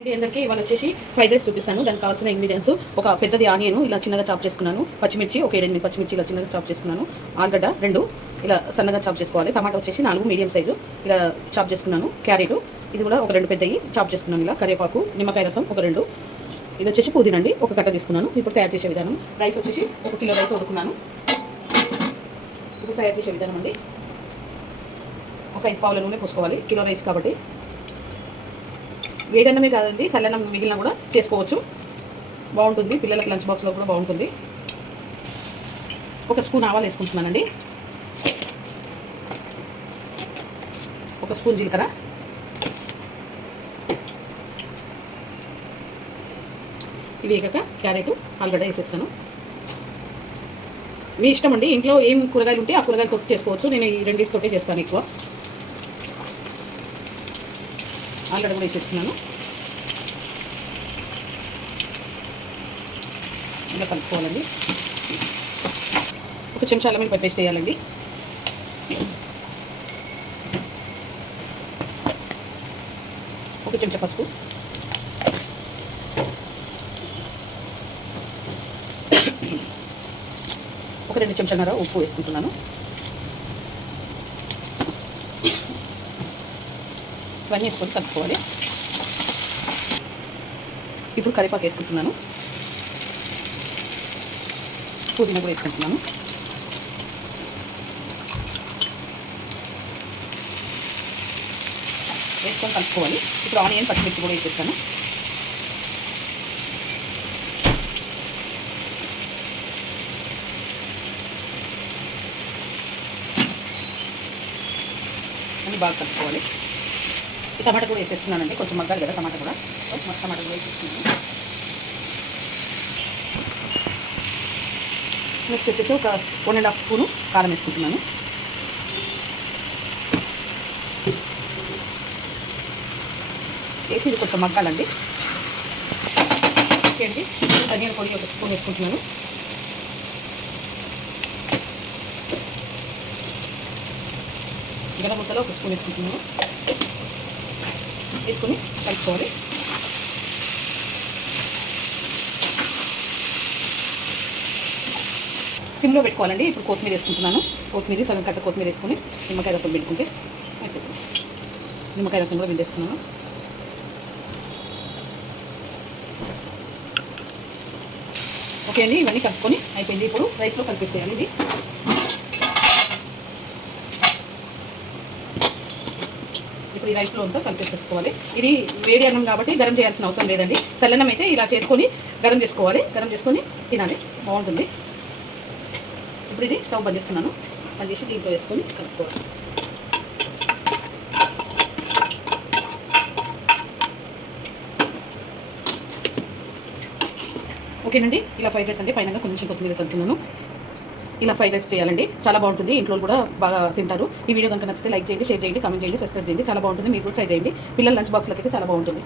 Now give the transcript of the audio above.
అందరికీ ఇవాళ వచ్చేసి ఫ్రైడ్ రైస్ చూపిస్తాను. దానికి కావాల్సిన ఇంగ్రీడియంట్స్ ఒక పెద్దది ఆనియన్ ఇలా చిన్నగా చాప్ చేసుకున్నాను, పచ్చిమిర్చి ఒక 8 పచ్చిమిర్చి ఇలా చిన్నగా చాప్ చేసుకున్నాను, ఆలుగడ్డ 2 ఇలా సన్నగా చాప్ చేసుకోవాలి, టమాటా వచ్చేసి 4 మీడియం సైజు ఇలా చాప్ చేసుకున్నాను, క్యారెట్ ఇది కూడా ఒక 2 పెద్దవి చాప్ చేసుకున్నాను, ఇలా కరివేపాకు నిమ్మకాయ రసం ఒక 2, ఇది వచ్చేసి పుదీనండి ఒక కట్ట తీసుకున్నాను. ఇప్పుడు తయారు చేసే విధానం, రైస్ వచ్చేసి 1 కిలో రైస్ వదుకున్నాను. ఇప్పుడు తయారు చేసే విధానం అండి, ఒక 5 పావుల నూనె పోసుకోవాలి, కిలో రైస్ కాబట్టి. వేడన్నమే కాదండి, చల్లన్నం మిగిలిన కూడా చేసుకోవచ్చు, బాగుంటుంది, పిల్లలకి లంచ్ బాక్స్లో కూడా బాగుంటుంది. 1 స్పూన్ ఆవాలు వేసుకుంటున్నానండి, 1 స్పూన్ జీలకర్ర, ఇవి వేగాక క్యారెట్ ఆలుగడ్డ వేసేస్తాను. మీ ఇష్టం అండి, ఇంట్లో ఏం కూరగాయలు ఉంటే ఆ కూరగాయలు తొట్టి చేసుకోవచ్చు, నేను ఈ రెండింటితోటే చేస్తాను ఎక్కువ. ఆలుగడ్డ కూడా వేసేస్తున్నాను, ఇలా కలుపుకోవాలండి. 1 చెంచా అల్లం వెల్లుల్లి పేస్ట్ వేయాలండి, 1 చెంచా పసుపు, 2 చెంచాలన్నర ఉప్పు వేసుకుంటున్నాను. ఇవన్నీ వేసుకొని కలుపుకోవాలి. ఇప్పుడు కరివేపాకు వేసుకుంటున్నాను, పుదీనా కూడా వేసుకుంటున్నాను, వేసుకొని కలుపుకోవాలి. ఇప్పుడు ఆనియన్ పచ్చిమిర్చి కూడా వేసేస్తాను. అన్నీ బాగా కలుపుకోవాలి. టమాటా కూడా వేసేస్తున్నానండి, కొంచెం మగ్గాలి కదా టమాటా కూడా, టమాటా కూడా వేసేస్తున్నాను. నెక్స్ట్ వచ్చేసి ఒక 1.5 స్పూను కారం వేసుకుంటున్నాను. వేసి ఇది కొంచెం మగ్గాలండి. ఓకే అండి, ధనియాల పొడి 1 స్పూన్ వేసుకుంటున్నాను. గరం మసాలా 1 స్పూన్ వేసుకుంటున్నాను, వేసుకొని కలుపుకోవాలి. సిమ్లో పెట్టుకోవాలండి. ఇప్పుడు కొత్తిమీర వేసుకుంటున్నాను, కొత్తిమీర సగం కట్ట కొత్తిమీర వేసుకొని నిమ్మకాయ రసం పెట్టుకుంటే అయిపోతుంది. నిమ్మకాయ రసం కూడా పిండేస్తున్నాను. ఓకే అండి, ఇవన్నీ కలుపుకొని అయిపోయింది. ఇప్పుడు రైస్లో కలిపేసేయాలి. ఇది ఇప్పుడు ఈ రైస్లో అంతా కలిపేసేసుకోవాలి. ఇది వేడి అన్నం కాబట్టి గరం చేయాల్సిన అవసరం లేదండి. చల్లన్నం అయితే ఇలా చేసుకొని గరం చేసుకోవాలి, గరం చేసుకొని తినాలి, బాగుంటుంది. ఇప్పుడు ఇది స్టవ్ బంద్ చేస్తున్నాను, బంద్ చేసి దీంట్లో వేసుకొని కలుపుకోవాలి. ఓకేనండి, ఇలా ఫ్రైడ్ రైస్ అంటే పైన కొంచెం కొత్తిమీర చల్లుతున్నాను. ఇలా ఫ్రైడ్ రైస్ చేయాలండి, చాలా బాగుంటుంది, ఇంట్లో కూడా బాగా తింటారు. ఈ వీడియో కనుక నచ్చితే లైక్ చేయండి, షేర్ చేయండి, కామెంట్ చేయండి, సబ్స్క్రైబ్ చేయండి, చాలా బాగుంటుంది. మీరు కూడా ట్రై చేయండి, పిల్లల లంచ్ బాక్స్లకి అయితే చాలా బాగుంటుంది.